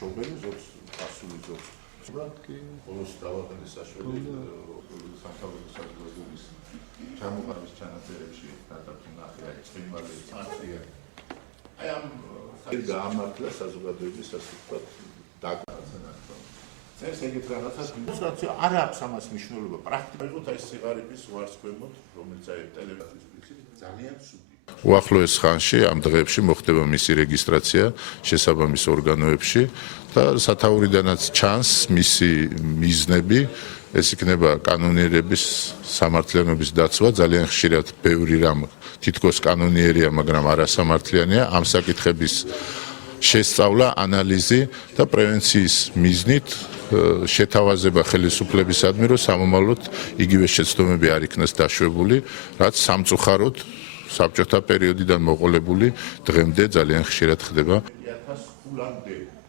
მშობელი, ზოგს გასული, ზოგს. Բոլորს დავაყენეს საშუალებით სამთავრობო საზოგადოების ჩამოყალიბების ჩანაწერებში გადაგდო ნახე აი წვიმალი აცია. აი ამ გაამართლა საზოგადოების ასე ვთქვათ დაგაცენა. ეს ეგეთ რაღაცას არ აქვს ამას მნიშვნელობა პრაქტიკულად აი სიღარიბის ვარს ქვემოთ რომელიც აი ტელევიზიის ძალიან ცუდი. უახლოეს ხანში ამ დღეებში მოხდება მისი რეგისტრაცია შესაბამის ორგანოებში და სათაურიდანაც ჩანს მისი მიზნები ეს იქნება კანონიერების სამართლიანობის დაცვა ძალიან ხშირად ბევრი რამ თითქოს კანონიერია მაგრამ არასამართლიანია ამ საკითხების შესწავლა ანალიზი და პრევენციის მიზნით შეთავაზება ხელისუფლებისადმი რომ სამომავლოდ იგივე შეცდომები არ იქნას დაშვებული რაც სამწუხაროდ საბჭოთა პერიოდიდან მოყოლებული დღემდე ძალიან ხშირად ხდება 1500-მდე